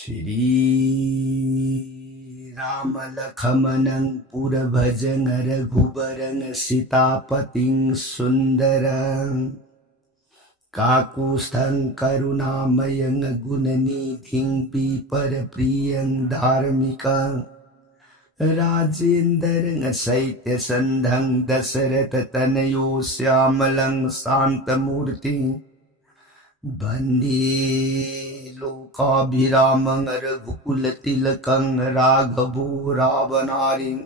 श्री राम लखमनं पुरभजन रघुबरन सीतापतिं सुंदरं काकुस्थं करुणामयं गुणनिधिं पीपरप्रियं धार्मिकं राजेन्द्रं शैत्यसन्धं दशरथतनयो श्यामलं शान्तमूर्तिं वन्दे लोकाभिरामं रघुकुलतिलकं राघवो रावणारिं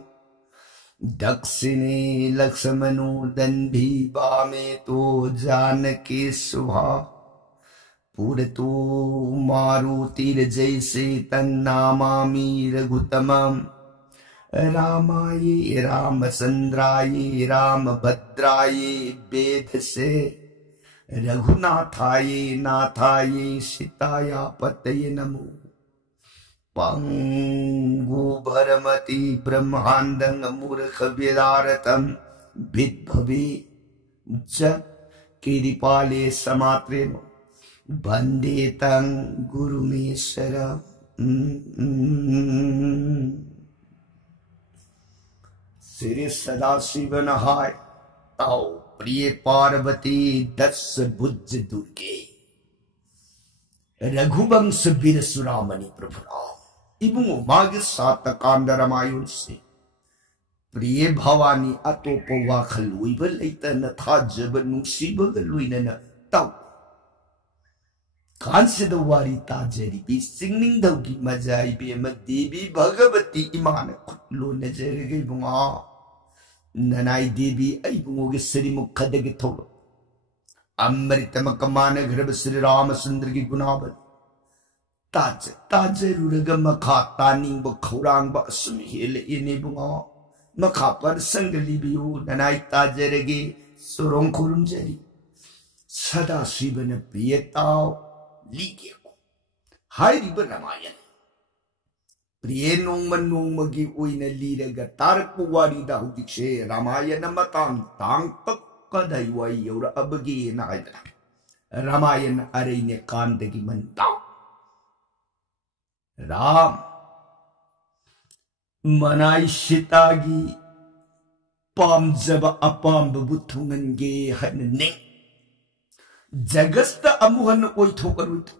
दक्षिणे लक्ष्मणो दन्भी वामे तो जानकी शुभा पुरतो मारुतिर्जैसे तन्नामामि रघुतमं रामाय रामचन्द्राय रामभद्राय वेधसे रघुनाथाय नाथाय सीताय पतये नमो पंगु भरमति ब्रह्मांडं मूर्ख वेदारतं विद्भवे च किरिपाले समात्रेण वन्दे तं गुरुमीश्वरं श्री सदाशिवनहाय ताओ प्रिय पार्वती दस भुज दुर्गे रघुवंश वीर सुरामणि प्रभु राम इबुंगो मागे सातकांड रामायण से प्रिय भवानी अतोप वाखल लुइब लैतन थाजब नुंसीबग लुइनन ताउ कांसिद वारी ताजरिबी सिंगनिंगदौगी मजाइबे देवी भगवती इमान खुलो नजरगे बुंगा ननाई देवी अबुंगोगे श्रीमुखदगे थोड़ो अमृतमकमान घरब श्री रामचंद्र की गुनाबल ताज ताज रुरग मखा तानिंग खौरांग असुम हेल इने बुंगा मखा पर संग लिबियो ननाई ताजरगे सुरों खुरुम जरी सदा शिवन प्रियताओ लीगे को हाय रिब रामायण प्रिय नोंगमन नोंगमगी ओइना लीरगा तारक वारीदा हुदिक्से रामायण मतांग तांग कदै वाई यौरा अबगी नायदा रामायण अरैने कांदगी मनता राम मनाई सीतागी पामजब अपाम्ब बुथुंगनगे हनने जगस्त अमुहन ओइथोकरुत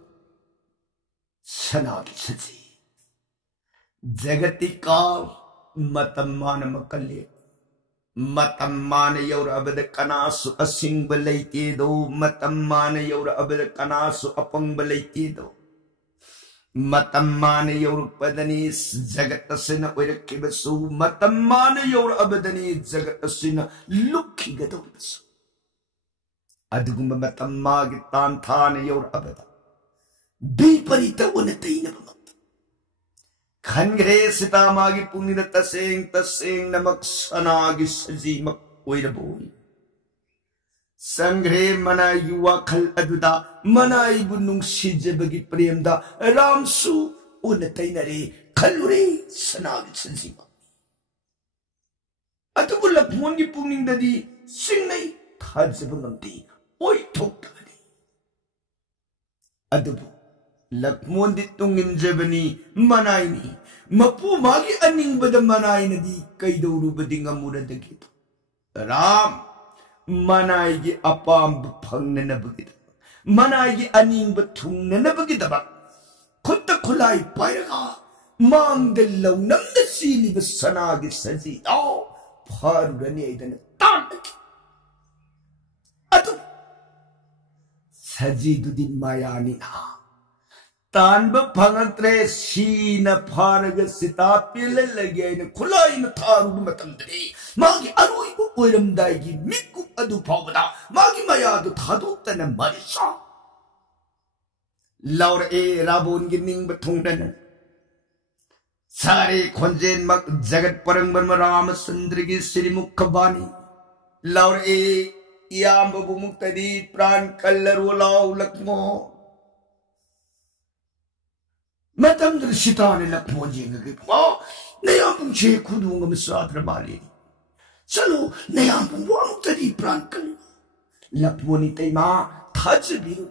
सनाद सजी जगति काल मतमान मकले मतमान यौर अबद कनासु असिंग बलैते दो मतमान यौर अबद कनासु अपंग बलैते दो मतमान यौर पदनी जगत सिन ओइरकिबसु मतमान यौर अबदनी जगत सिन लुखी गदोबसु अदुगुम मतमागी तांथान यौर अबद विपरीत उनतैन खनग्रे सीता मागी पुनिद तसेंग तसेंग नमक सनागी सजीमक ओइरबोई संग्रे मना युवा खल अदुदा मनाई बुनुंग सिजबगी प्रेमदा रामसु उनतैनरे खलुरे सनागी सजीमक अदुबु लक्ष्मणगी पुनिंगददी सिंगनै थाजबंगमती ओइ थोक्तबनी अदुबु लक्ष्मण दी तुंगिंजबनी मनाइनी मपू मागी अनिंगबद मनाइनदी कैदौरुबदी ngमुरदगी राम मनाइगी अपाम्ब फंगननबगी मनाइगी अनिंगब थुंगननबगी खुद खुलाई पायरगा मांगद लौनमद सीलिब सनागी सजी दो फारुरनी ऐदन तानकी अदु सजी दुदी मायानी ना तानब फंगत्रे सीन फारग सीता पिल लगे न खुलाई न थारु मतंदरे मागी अरुइबु ओइरमदाइगी मिक्कु अदु फावदा मागी मयादु थादुतन मरिसा लौर ए राबोनगी निंग बथुंगदन सारे खोंजेन मक जगत परंगबर रामचंद्र की श्रीमुख बानी लौर ए याम बुमुक्तदी प्राण कल्लरु लाउ लक्ष्मो मतम दृशिता ने लक्ष्मण जी के नया पुंछे खुदूंगा मिसाद्र माली चलो नया पुंवा मुक्तदी प्राण कल लक्ष्मणी तेमा थाज बिरु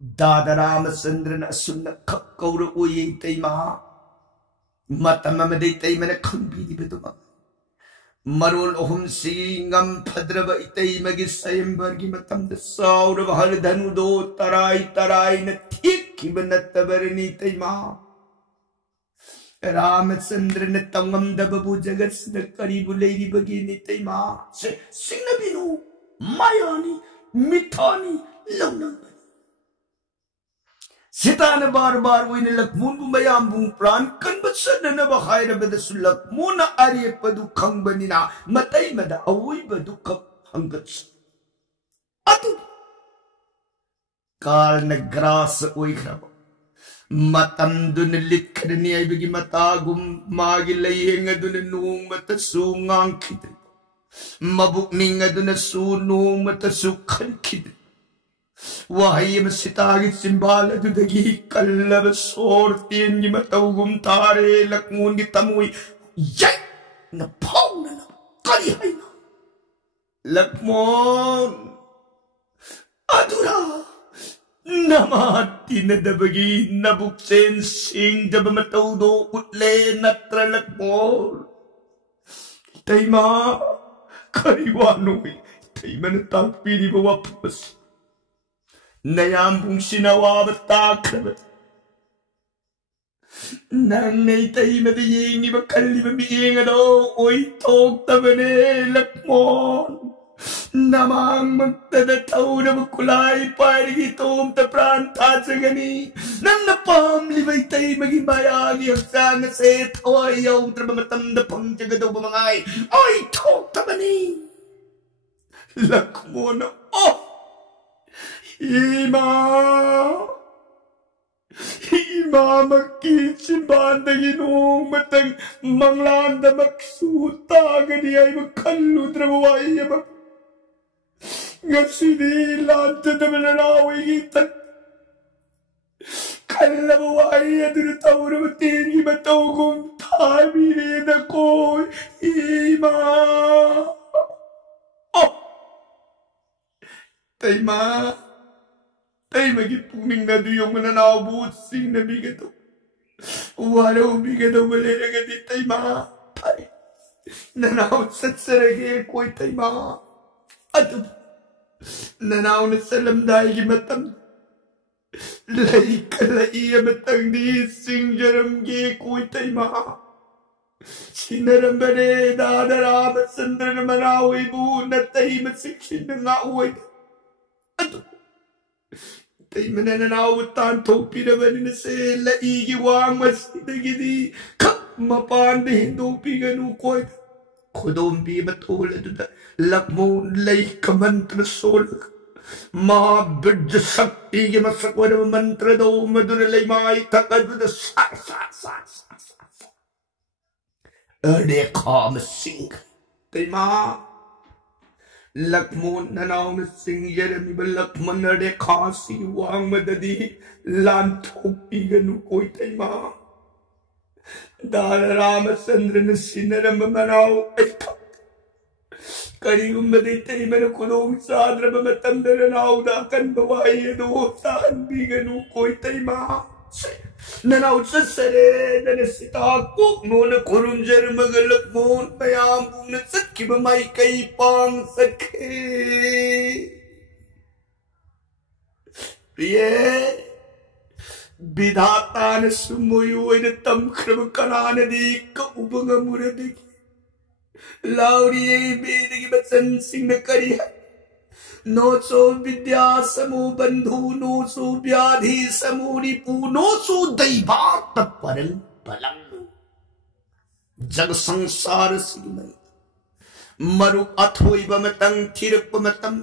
दादा रामचंद्र न असुन खक कौर ओये तैमा मतम अमदे तैमन खंबीरिबदुमा मरोल अहुम सिंगम फद्रब इतैमगी स्वयंवरगी मतमद सौरभ हल धनुदो तराई तराई न ठीकिब नत्तबरनी तैमा रामचंद्र ने तंगमदबु जगत न करीबु लेरिबगी नि तैमा से सिंगबिनु मायानी मिठानी लौनम सीतान बार बार वही लक्ष्मण मयाम प्राण कन्बसन लक्ष्मण अरेपदु खंबनिना मतई मद अवोइबदु हंगस काल न ग्रास ओइखरब मतम दुन लिखरनी आइबगी मतागुम मागी लयेंग दुन नोंग मत सुंगांग खिद मबुक निंग दुन सु नोंग मत सुखन खिद वही सीतागी चिंबाल कल्लब सोर तेन की मतौगुम तारे लक्ष्मण की तमुई न फाउन करी है लक्ष्मण अधूरा नमाती न दबगी नबुकसेन सिंह जब मतौदो उतले नत्र लक्ष्मण तैमा करी वानो तैमन ताकपीरी वापस नयाम बुंगसिना वाबताखब नंगने तैमद येंगी बकल्ली बबियेंगदो ओई तोक्तबने लक्ष्मण नमांग मक्तद तौरब कुलाई पारगी तोम त प्राण थाचगनी नन्न पामली बै तैमगी मायागी हक्सांग से थोय यौत्र बमतम द पंचगदो बमंगाई ओई तोक्तबने लक्ष्मण ओ इमा मक्की चिंबांदगी नोंग मतंग मंगलांद मक्सूता गनी आई मखल्लु द्रवाई मक गसीदी लांच दबलनावी तक कल्लवाई अदर तौरव तेरी मतौगुम थामीरे द कोई इमा ओ तैमा तैमगी पुनिंग नदु योंगन नाबू सिंह नबी के तो वारो भी के तो बले रगति तैमा भाई ननाव सत्सरगे कोई तैमा अदब ननाव ने सलम दाई की मतम लई कलई मतंग दी सिंह जरम के कोई तैमा सिनरम बने दादा रामचंद्र मनावे बू न तैम शिक्षित ना हुए तैमने नाव तान थोपीरबनि से लईगी वांग मसीदगी खप मपान हिंदोपीगनु कोई खुदोम भी बतोल लक्ष्मण लई मंत्र सोल मां बिज शक्ति के मसक मंत्र दो मधुर लई माई तकद सा सा सा अरे खाम सिंह तैमा लक्ष्मण ननाव में सिंह जरमी ब लक्ष्मण रे खासी वांग मददी लान थोपी गनु कोई तैमा दाल रामचंद्र ने सिनरम मनाओ करी उम्मदे तैमन कुलों साद्र बमतम दरनाव दा कन बवाई दो तान भी गनु कोई तैमा ननाव ससरे नने सिता को मोन कुरुंजर मगलक मोन पयाम बुन सखी बमाई कई पांग सखे प्रिय विधाता ने सुमोयु इन तम क्रम कनान दी कउबंग मुरदी लाउरी बेद की बचन सिंह करी है नो सो विद्या समूह बंधु नो सो व्याधि समूह रिपु नो सो दैवात परं बलम जग संसार सीमय मरु अथोई बमतं थिरप मतम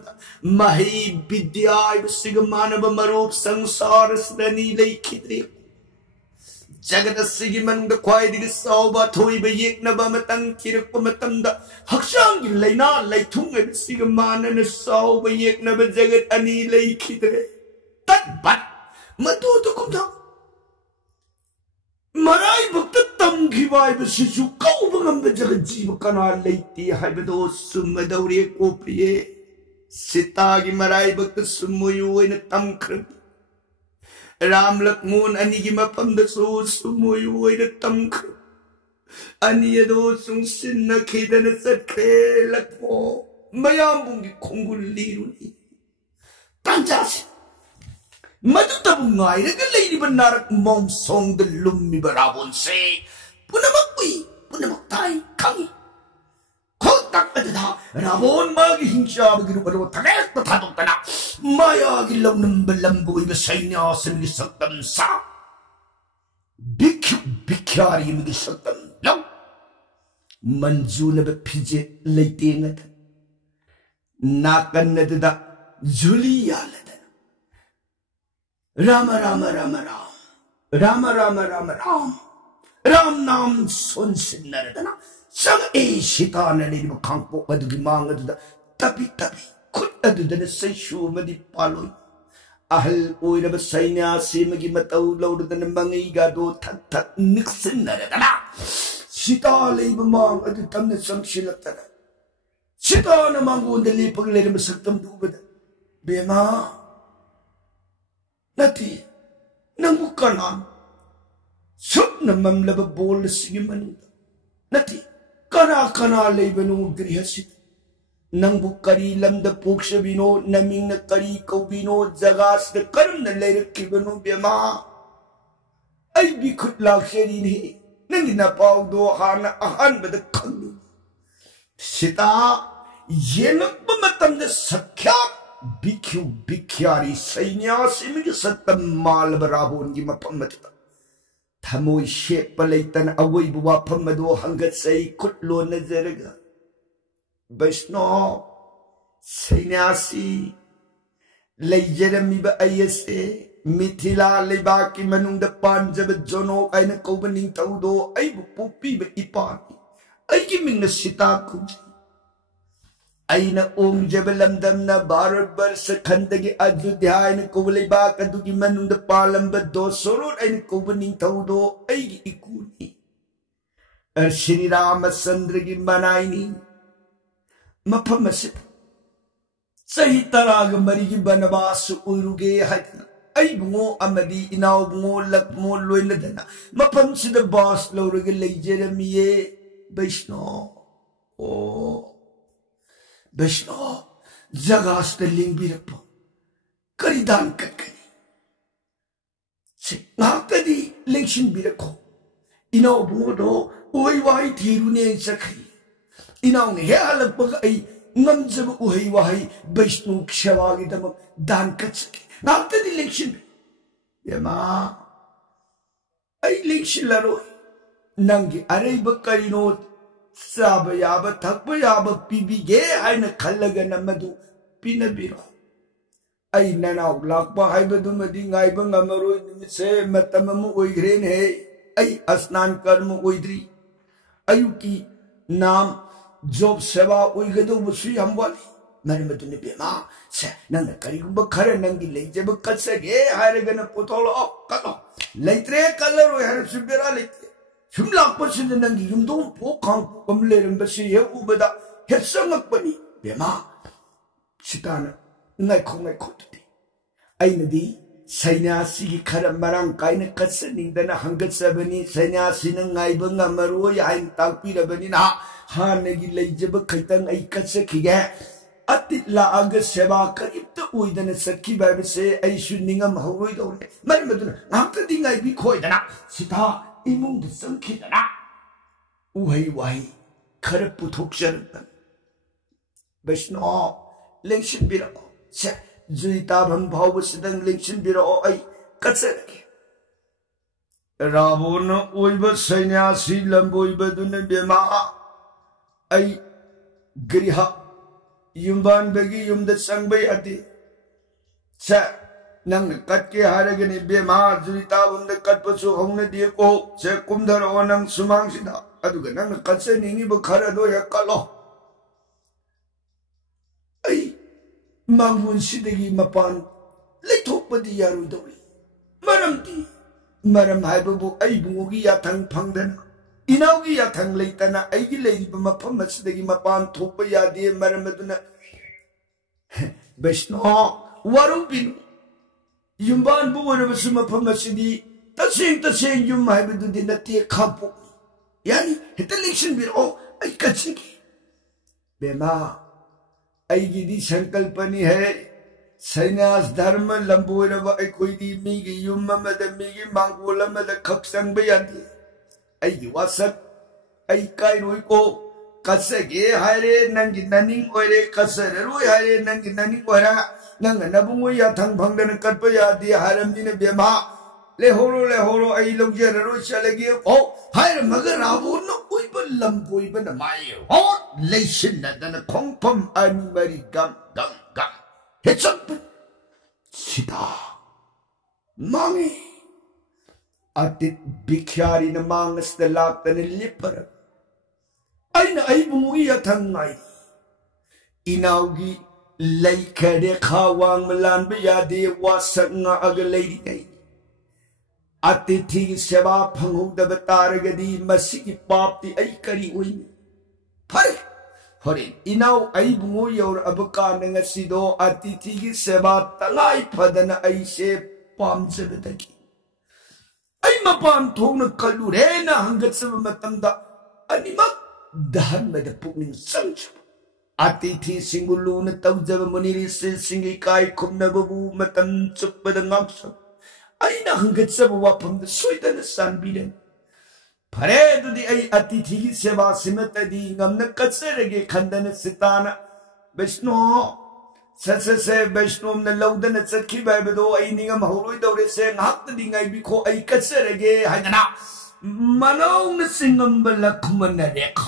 मही विद्या सिग मानव मरूप संसार सदनी लैखिद्रे जगत सिगी मंद ख्वाई दिग सौबा थोई बयेक न बमतं थिरप मतम द हक्षांग लैना लैथुंग सिग मानन सौ बयेक न जगत अनी लैखिद्रे तत्बत मतो तो कुदा मराई भक्त तम घिवाई बसिसु कौबंगम जगत जीव कना लैती हाइबदो सुमदौरे को प्रिय सीता की मराई भक्त सुमोयु इन तम खृ राम लक्ष्मण अनि की मफम दसो सुमोय ओइद तमख अनि यदो सुंसिन खिदन सत्खे लक्ष्मो मयाम बुंगी खोंगुल लीरुनी तांजासी मधु तब ngairaga leiriba narak mongsong de lummi barabon se punamak ui punamak tai kangi khotak adha rabon magi hingsha biru baro thagek ta thadok tana maya gi lonam balambu iba sainya sim gi saktam sa bikyari mi gi saktam law manjuna be phije leitenga nakan da juliya Rama Rama Rama Ram Rama Rama Rama Ram Ram Nam Sun Sinnaradana Sang E Shitana Nidi Kampo Adugi Manga Tapi Tapi Kut Adudana Seshu Madi Paloi Ahal Oira Basainya Simagi Matau Load than Mangiga do Tat Tat Nixinaradana Shita Labor Mang at the Tamna Sang Shilatana Shitana Mango the Lipol let him Saktam do with Bema Nati nang bukanan sup na mamlaba bol sigiman nati kana lebenu grihasit nang bukari lamda pokshabino naming na kari kaubino jagas na karam na lerak kibano biyama ay bikut lakshari ni nang ginapaw do hana ahan bada kandu sita yenak bamatam na sakyak Bikyu bikyari sainyasi migi satam mal barabon gi mapamata thamoi shep palaitan awai buwa phamado hangat sai khutlo nazaraga Vaishno sainyasi leijerami ba ayase mithila lebaki manungda panjab jono aina kobaning taudo ai bu pupi ba ipani ai gi mingna sita kuj Aina Jabalam Damna Barabar Sakandagi Adudhyan Kovaliba Kadugi Manunda Palamba do Soror and Kobaning Taudo Aigi Ikuni Shri Rama Sandragi Manaini Mapamasip Sahitaraga Marigi Banavasu Uruge Hatna Aibmo Amadi Inaubmo Lakmo Loiladana Mapamsi the boss Loragale Jeremiah Vaishno Oh Vishnu, Jagas the Limbirapo, Karidan Kakani. Say, not the Linkshin Birako. Ino Bodo, Oi Wai Tirune Sakri. Ino Healabag, Namzab Uhi Wahi, Vishnu Kshavagidam, Dan Katsaki. Not the election. Yama, I Linkshin Nangi, Araba Karino. Sabayaba Takbayaba Pibige, I na Kalagana Madu, Pinabiro. I nana Lakba Hibadumadi, Ibang Amaru, say Matamamu Oigren, hey, I Asnan Karmu Oidri. Ayuki Nam Job Seva Oigado Musi Ambali, Marimatunipima, say Nana Kariba Karanangi, Lejaba Katsage, Haragana Potolo, Kalo, Laitre Kalaro, Harasubera. Humlak person and then you don't poke on Embassy, Ubada, had some of money. Bema Sitana, Nakoma Koti. I nadi, Saina Sigi Karamarang, Kaina Katsaning, then 170, Saina Sinan, Ibanga Maroya, and Talpida Benina, Hanegi Lejaba Kaitan, I Katsakiga. Atit la aga seba karipta uidan sakki baby say I should ningam hoido. Marimaduna, after the I be coidana, Sita. Imung the sun kidana. Uhay wahi, Karaputokshan. Vishnu, Linkshin Biro, Set, Zuitabam Powers, then Linkshin Biro, I Katsaki. Ravona, Uiba Sanya, Silambo, Ibaduna Bema, I Griha, Yumban Begi, the Sang Bay Adi. Set. Nang Katki Haragan Bema, Zurita on the Katpasu Hona Diako, Sekumdar Nang Sumangsida, Adugan, Katsen in Ibukaradoya Kalo. Ay, Mangun Sidigi Mapan, let hope the Yarudoli. Madam D, Madam Hababu, Aibugi Yatang Pandan, Inaugi Yatang Latana, Aigi Lady Mapamas, the Mapan, Topaya, dear Madam Maduna Vishnu, Warubin. Yumban buwan masuma pamasidi tasing yum haibudu di nati kapu. Yani election bir oh ay kachiki. Bema ay gidi sankalpani hai Sainas dharma lambuiraba ay koidi migi yumma mada migi mangula mada kaksang bayadi. Ay wasak ay kairoi ko kasage haire nangi naning oire kasaroi haire nangi naning ora nang nabungo ya thang phangdan katpa yadi haram dine bema lehoro ay logjeraro chalage oh haire magar abu no oiba lambuiba na mayo oh leishin na dana kongpam ani mari gam Hechak sida mangi atit bikyari na mangas na lakta ni lipara ay na ay bumugi at hangay inawgi lay kade kawang malan bayadi wasak nga agalay di kay atiti seba panghugda bataragadi masikipapti ay kariuin pare Horin, inaw ay bunguyaw abaka na nga sido at titigi seba tangay padana ay se pamsabitagi. Ay mapantong nagkalure na hanggat sa mamatanda animak dahan madapok ng sangsa. At titi singulo na tawjaba mo nirisil singi kay kum nababu matamsap madangamsa. Ay na hanggat sa mawapang na soyda na sanbilan. Paredo di ay atitigi seba simata di ngam na katsarage kandana sitana Vishnu se Vishnu na lauda na tsatki baibado ay ninga mahuloy daw se ngak na di ngay biko ay katsarage hay na manaw na singam balak manarek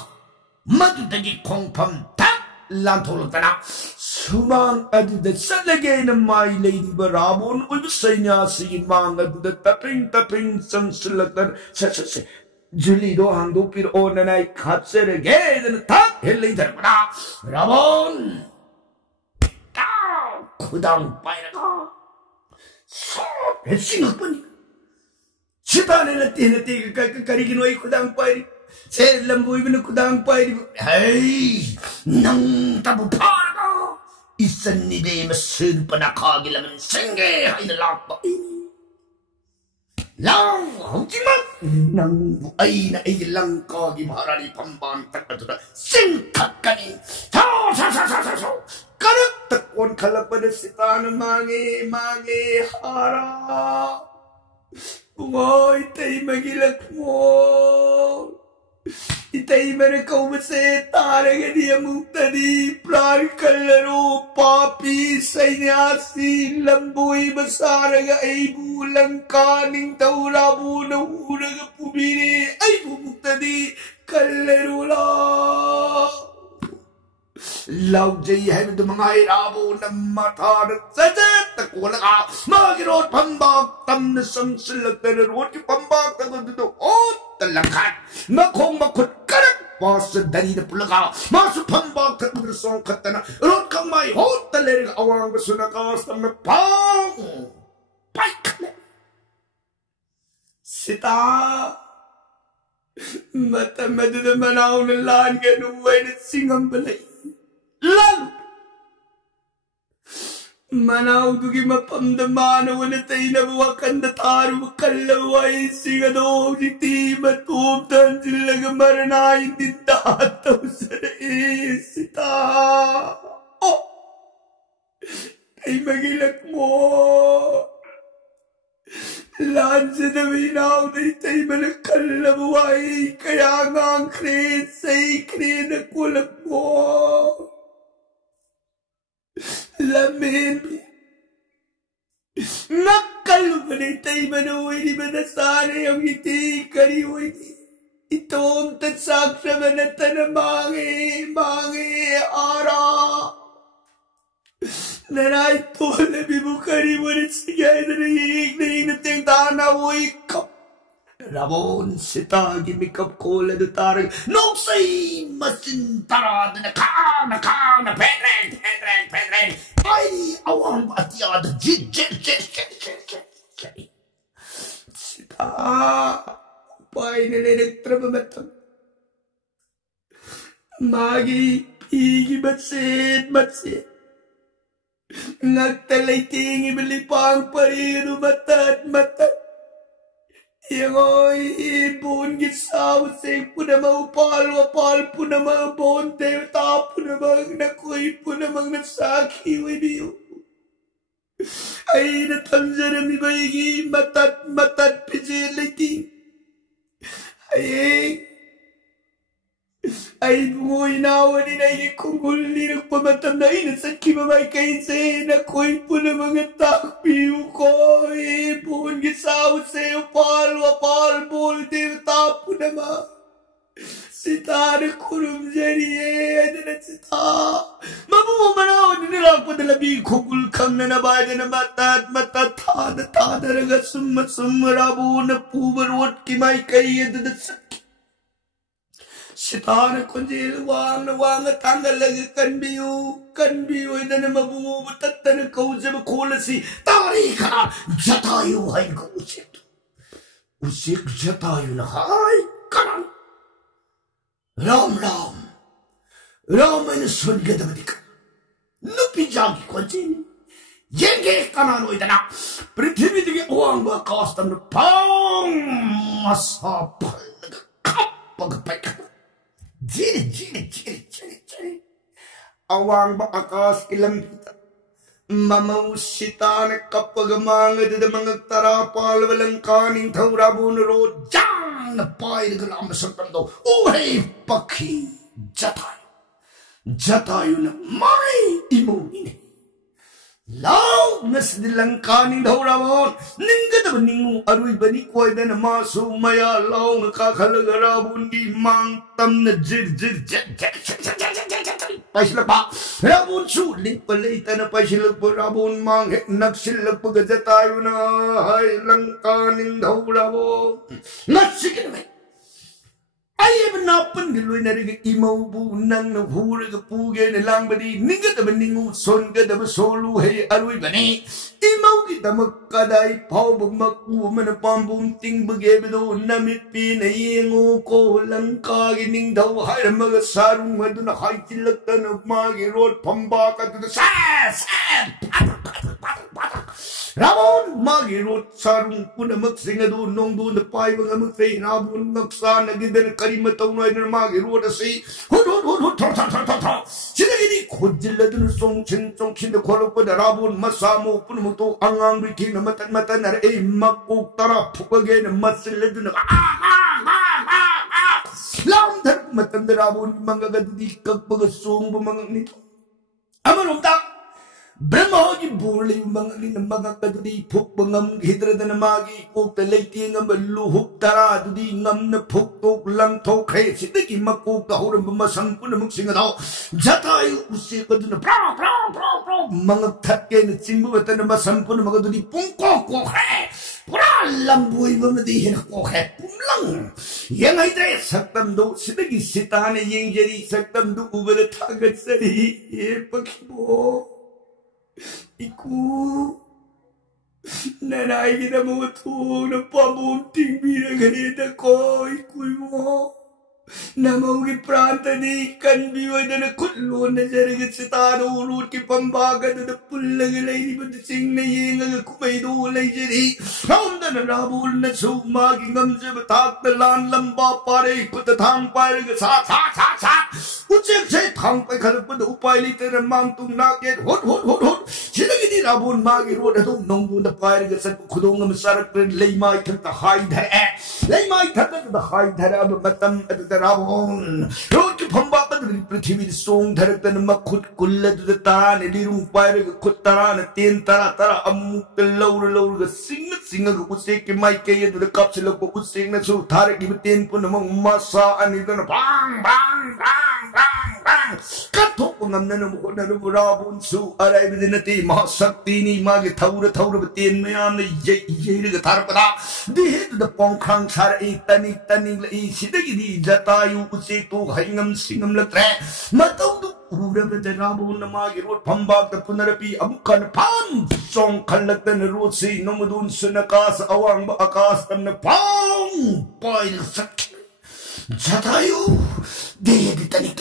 madudagi kongpam tak lantolo tana sumang aduda salagay na may lady barabon ulbusay niya si imang aduda taping sang silatan se Julido hangdo pir o nanay kapsere geden tak helay darpada Ramon tao kudang pairaga so hetsingak pani sitane nati karigin way kudang pairi se lamboy bin kudang pairi hey nang tabu paraga isan ni de masul panakagilaman senge hay nalakpa Lang, hujimang nang ay na ilang kagi maharani pambantak na tuta singkat kani sa karak takon kalapan sita na mangi hara bungoy tay magilak mo itay manakaw masaya tarang niya mutani plan kalaro papi sanyasi lamboy masaraga ay bulang kaning taurabo na huraga pumili ay bumutani kalaro la Laujay hay do mga irabo na matarat sa takula ka magirot pambak tam na samsilag na narot yung pambak na dito oh talakat makong makot karak basa dari na pula ka masu pambak at magrasong katana rot kang may hot talaring awang baso na kastam na pang pay kala sita matamad na manaw na laan ganuway na singang balay Lalo Manaw dugi mapamdamana wana tayo nabawakan na taro kalaway sigado jiti matuptan sila gamaranayin din dataw sa isita oh ay magilak mo Lan sa daminaw na itay malakalaway kaya nga ang kred say kred na kulak mo Lamin Nakalupan itay manuwi di manasari ang iti kariway ito ang tatsak sa manata na mangi ara Nanay to labi mo kariway at sigay na nanginig na ting tanawoy kap Ramon sitagi mikap kola do tarang noksay masintara na pedren ay awang atiada sita pay nilelektra bamatang magi pigi batsit ngakta laiting ibilipang pariru matat yang oi ibun gisaw sing punama upal punama bonte ta punama nakoi punama nasaki widiyo ay natamjara mi baigi matat pijil laiting ay bungoy nawa ni na kunggul ni nagpamatam na inasat kimamay kainse na ko'y po na mga takpiw ko ipon gisaw sa'yo wapal bulti tapo na ma sita na kurum jariye na sita mamumanaw na nilang po nalabi kunggul kang na nabada na matat tada na summarabo na pubarwat kimay kaya na sakit Sitana kunjil wang tanggal lagi kan biu ida na mabungu tatta na kauza makulasi tari ka jatayu hay ko usik jatayu na hay kanan ram ay nasun gada matika nupi jagi kunjil yenge kanano ida na prithvi digi uang ba kastam na pang masapal kapagpay ka Jiri. Awang ba akas ilang kita. Mamausita na kapag mga dadamang tarapal walang kaning taurabo na road. Jang na pa'y nagalamas ang tando. Uhay paki. Jatayo na may imungin. Law nas nilang kaning taurabo. Ningga naman ningung aruy banikway na maso maya law nakakalagarabon di mang tam na jir Paisilak pa rabon sulit palita na paisilak po rabon mang nagsilak pagkata tayo na hay lang kaning daw rabon nasige naman ay napan galoy na rin imaw po nang nahura ka pugay na lang ba di ningat naman ningung son ka naman solo hay aroy ba ni imaw kita magkaday pao magmakuha man ang pambunting bagay do namit pinayengo ko lang kagining daw hay na mga sarong mado na hay tilagta na magirot pambaka to the Ramon magirot sarong puna magsinga doon nung doon na pa'y mga magtay rabon nagsana ganda na kalimataw na na magirot na si hud sila gini kudjila doon song chin na kwalo pa na rabon masamo puna mo to ang riki na matan na rin makuktara pupagay na masila doon na lamdar matan na rabon mga gadidi kagpagasong mga nito amalong tak Brahma hoji burli mga kadudi puk bangam hidra na magi ko talati ngam luhuk tara dudi ngam na puk tok lang tok he sidiki makuk ka horam masang pun muksinga daw jatayu usi ko dun pra mga thatke na simbu na masang pun mga dudi pungko ko he pura lambuy mamadi hin ko he pumlang yang hidra saktam do sidiki sitane yang jadi saktam do ubal tagat sari e pakibo Iku nanay kita mo ito na pabunting binaganita ko iku mo na maugi pranta ni kan biwa na nakulon na jarigat sa tano ulot ki pambaga na napulang ilay ni badasing na yengang kumay dulay jari raon na narabul na sumaging amsa batak na lan lamba pare kutatang pare sa ucek say tang pay kalapad upay liter na mangtung nakit hot sila gini rabon magiro na itong nungbo na pare sa kudong na masarap rin laymay katahay dhara laymay katahay dhara matam at rabon road ki pambaka dari prithvi song dharakta na makut kulla dudata na lirung pare ka kutara na ten tara amuk laur ka singa ka usik ki may kaya dudakap sila po usik na so tarik ibatin po namang masaan ito na bang katok ngam na namukot na rabon so aray bidin nati mahasakti ni magi taura batin mayam na yay ka tarpada dihe da pongkrang sara tanig la sidagi di jatayu usito haingam singam latre mataw do ura bida rabon na magi rot pambag na punarapi amukan pan song kalagta na rot si namadun sa nakas awang ba akas tam na pang pay na sakit jatayu dihe di tanig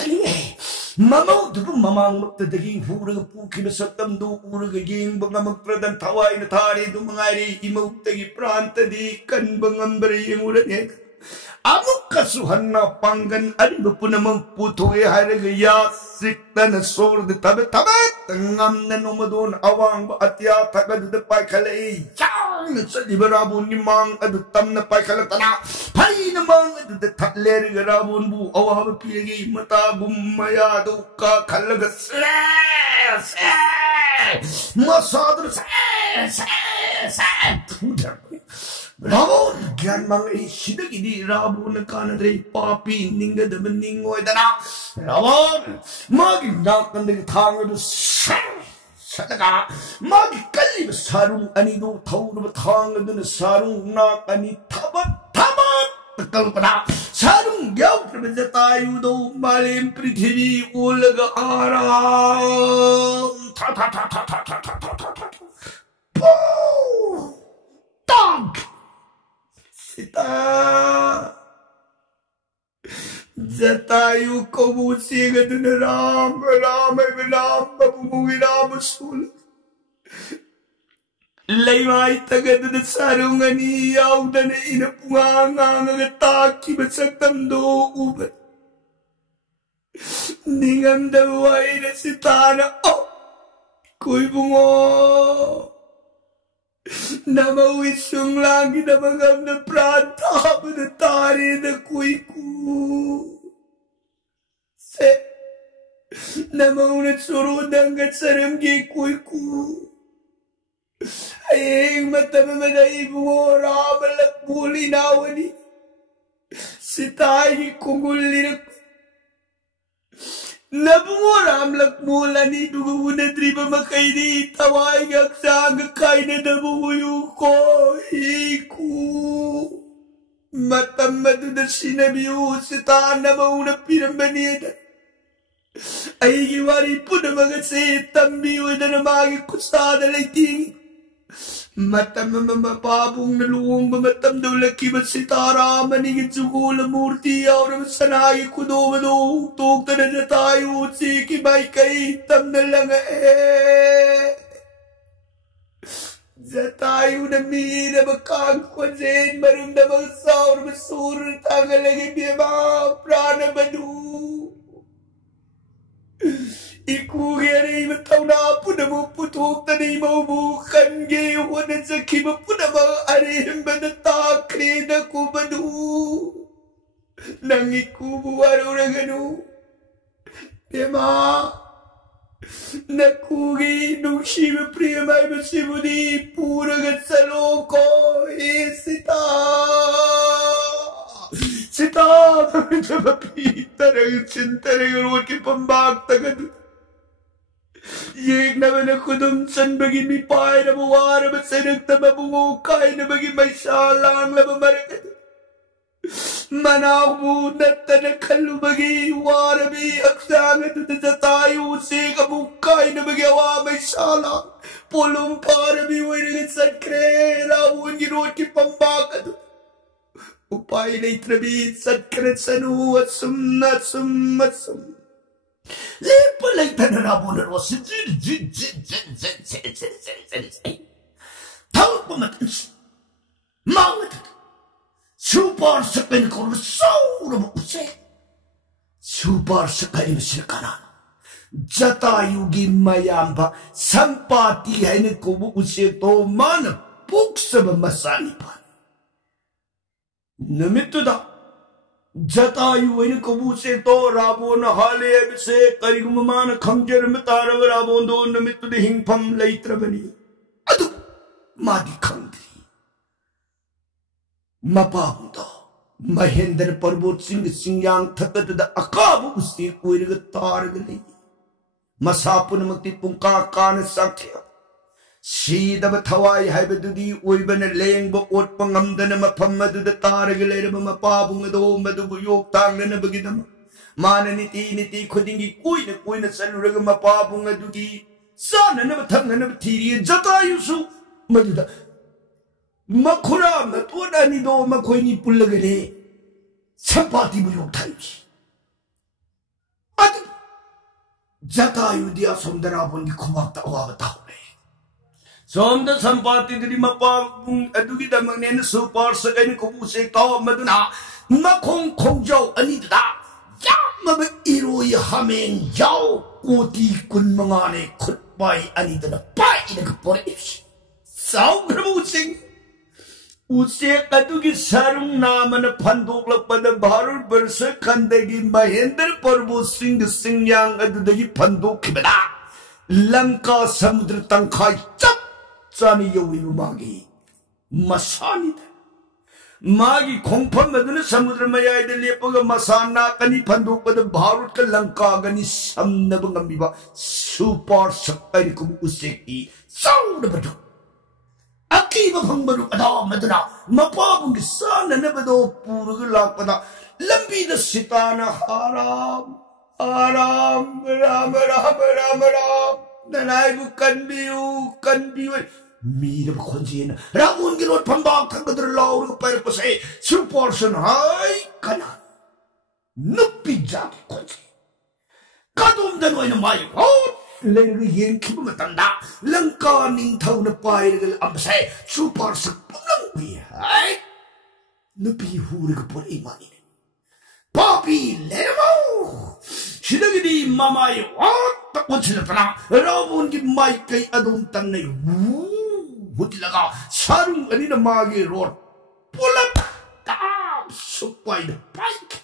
ꯃꯃꯧꯗꯨꯕꯨ ꯃꯃꯥꯡꯃꯛꯇꯗꯒꯤ ꯍꯨꯔꯒ ꯄꯨꯈꯤꯕ ꯁꯛꯇꯝꯗꯨ ꯎꯔꯒ ꯌꯦꯡꯕ ꯉꯝꯃꯛꯇ꯭ꯔꯗꯅ ꯊꯋꯥꯏꯅ ꯊꯥꯔꯦ ꯑꯗꯨ ꯃꯉꯥꯏꯔꯦ ꯏꯃꯧꯇꯒꯤ ꯄ꯭ꯔꯥꯟꯇꯗꯤ ꯀꯟꯕ ꯉꯝꯕ꯭ꯔ ꯌꯦꯡꯉꯨꯔꯅꯦ ꯑꯃꯨꯛꯀꯁꯨ ꯍꯟꯅ ꯄꯥꯡꯒꯟ ꯑꯔꯤꯕ ꯄꯨꯝꯅꯃꯛ ꯄꯨꯊꯣꯛꯑꯦ ꯍꯥꯏꯔꯒ ꯌꯥꯁꯤꯛꯇꯅ ꯁꯣꯔꯗ ꯊꯕꯦꯠ ꯉꯝꯅ ꯅꯣꯡꯃꯗꯣꯟ ꯑꯋꯥꯡꯕ ꯑꯇꯤꯌꯥ ꯊꯛꯑꯗꯨꯗ ꯄꯥꯏꯈꯠꯂꯛꯏ ꯌꯥꯡꯅ ꯆꯠꯂꯤꯕ ꯔꯥꯕꯣꯟꯒꯤ ꯃꯥꯡ ꯑꯗꯨ ꯇꯝꯅ ꯄꯥꯏꯈꯠꯂꯛꯇꯅ ꯐꯩꯅ ꯃꯥꯡ ꯑꯗꯨꯗ ꯊꯠꯂꯦꯔꯒ ꯔꯥꯕꯣꯟꯕꯨ ꯑꯋꯥꯕ ꯄꯤꯔꯒꯤ ꯃꯇꯥꯒꯨꯝ ꯃꯌꯥꯗꯨ ꯀꯥꯈꯠꯂꯒ ꯃꯁꯥꯗꯨꯅ ꯐꯨꯊꯔꯛꯏ Rabon gyan mangai sidagidi Rabon kanadre papi ningadaba ningoydana Rabon magi nakandagi thangadu sadaga magi kalliba sarung anidu thawruba thangadu sarung nakani thabat kalpana sarung yautraba jatayudo malem prithvi ulaga aram tha tha tha tha tha tha tha tha tha Dog! Sita! Jatayu kobusiga dun Ram babumugi Ram sul. Laymay tagad dun sarungani yaudan inapungangang taki basaktam do ubat. Ningam daway na sitana oh! Kuy bungo! Namawisung lagi na magam na pranta na tari na kuiku. Se, namaunat surod hanggat saramgi kuiku. Ayeng matamamanay mo ramalak muli nawani. Si tayo kunguli na Nabumoram lakmula ni duguna driba makaini tawai gaksang kaina nabuyo ko iku matamadu na sinabiyo sita na mauna pirambanida ay giwari po na mga sitambiyo na namagi kusada laiting matamamapabong naluong mamatam daw laki masitara maningin sugula murti aura masanay kudomado tugta na tayo sikibay kaitam na lang sa tayo na mina makagkwansin marumdamang saur masur tangalagin niya mga prana madu Ikugari mataw na po na mo putok na ni maubukan ngayon na sa kima po na mga arim ba na takri na kumano. Nang ikubuwaro na gano. Diba? Nakugi nung shima priya may masimuni puragat sa loko. Sita! Sita! Mapita na yung sinta na yung ruwat kipambagta gano. Yek naman ako dun san bagin mi pay na mawara ba sa nagtamabungukay na bagin may salang na mamarikat. Manaw mo na tanakalumagi wara mi aksangan na sa tayo si kabukay na magiawa may salang. Pulong para mi winigat sa krera uwan ginuot kipambakat. Upay na itrabit sa kret sa nuwat sum. Lepalay tanarabo na rosi tawag pamatan mga super sa pinakuro saura mo usi super sa kayo silakanan jatayugi mayamba sampati ay nagkubo usi ito manapuk sa mamasanipan namito da Jatayu ay kabuse to Rabon na hali abise karigumamana khamjer mitara Rabon do namit de hingpam laitra bani adu madi khandri mapamda Mahendra Parbot Singyang Takata da akabu usti kuiriga targali masapun magtipung kakana sakya Shidaba Tawai Habadudi, Uiban and laying but what Pangamdana Mapamadu the Taragalator Mapabung at home Madu York Tang and a Bagidam Mananiti Kudingi Queen of San Regamapabung Adugi Son and never tongue and never tea Jatayusu Maduda Makuram, that what I need all Makoini Pulagade Sapati York times. Jatayu somda Ravan Kumakta Wavata. Somda Sampati the Mapa Adugi the Manen Super Second Kubuse Kawa Maduna Makong Kojo Anita Yamma Iroi Hamen Yao Oti Kunmangane could buy Anita the pie in the Polish. Sound Removing Use Adugi Sarung Naman Pandokla Pada Baru Bersa Kandagi Mahender Purbo Sing the Sing Yang Adudi Pandokibada Lanka Samudra Tankai Chap Sani Yowi Magi Masani Magi Kompam Maduna Samudra Maya de Lepoga Masana Kani Pandok the Barut Lanka Gani Sam Nabangambiba Super Saparikum Useki Sound of a Akiba Pumbaru Adam Maduna, Mapabung son and never do Purugulapada, Lambi the Sitana Haram, Aram, Ram, then I can be me the Conjin, Ramun Gilot Pamba, Kangadra Law, Purpose, Supportion High Canan, Nupi Jack Conji. Kadum the Noina my heart. Lady Yen Kimatanda, Lanka Ning Town of Pile Amsay, Super Sapulumbi, eh? Nupi Huric put a money. Poppy, Lemo! Shidagidi, Mamma, what? What's the plan? Ravun give my kay Adon Woo! Would laga, Sarum and in a Magi road. Pull up, down, so by the pike.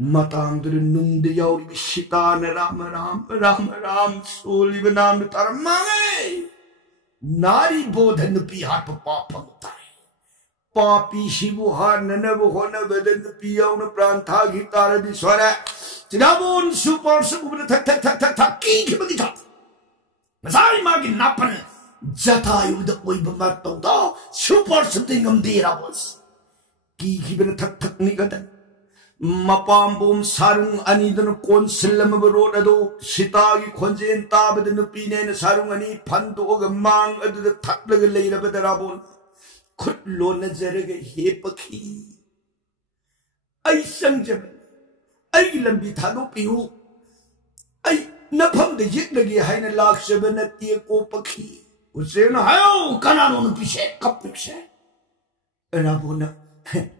Matang to the noon the yaw Shitan Ram, so live on the Taramane. Nari both and the Pihat Papa. Papi Shibuhan and never honor than the Pion Branta guitar this one. Tinabon super super taki Kibita. Masai Magin Napan Jatayu the Wibato, super something on the was. Given a tak Mapambum Sarung Anidan Kon Silam Rodado, Sitagi Konjin Tab the Nupine Sarungani, Pantoga Mang at the Tatlaga later with the Rabon. Could Lona Zerega Hepaki? I sang Jebel. I Lambitano Piu. I Napam the Jitlagi Hina Lak Seven at the Opaki. Was saying, how can I on Pishet, Capixe? Rabona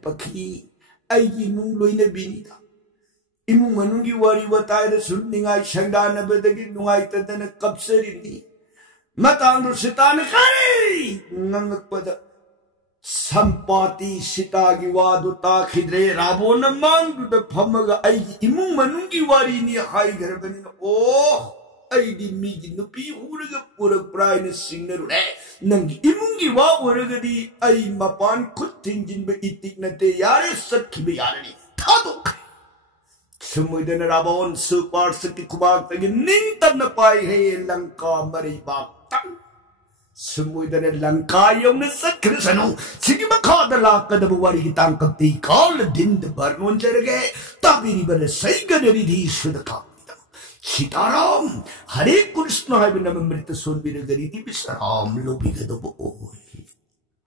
Paki. Ay imong loy na binita. Imong manunggi wari watay na sulning ay siyangda na badagin nung ay tanda na kapsarin ni. Matang sita na kari! Nangagpada. Sampati sita giwado ta kidre rabo naman duda pamaga ay imong manunggi wari ni ay garabanin. Oh! Ay di migi nupi huraga pura pray na singnaru nang imong giwa huraga di ay mapan kutinjin ba itik na te yare sat kibayara ni tadok sumuy na rabon super sakit kubag tagin ningtan na pay hey langka maribak tang sumuy na langka yung nasat krisano sige makadala ka na buwari kitang katikal din da barnon jarage tabi ni ba na say ganari di sudaka Sitaram, Hare Krishna, I will never meet the soul be the Gari Bisaram, Lobi the Boy.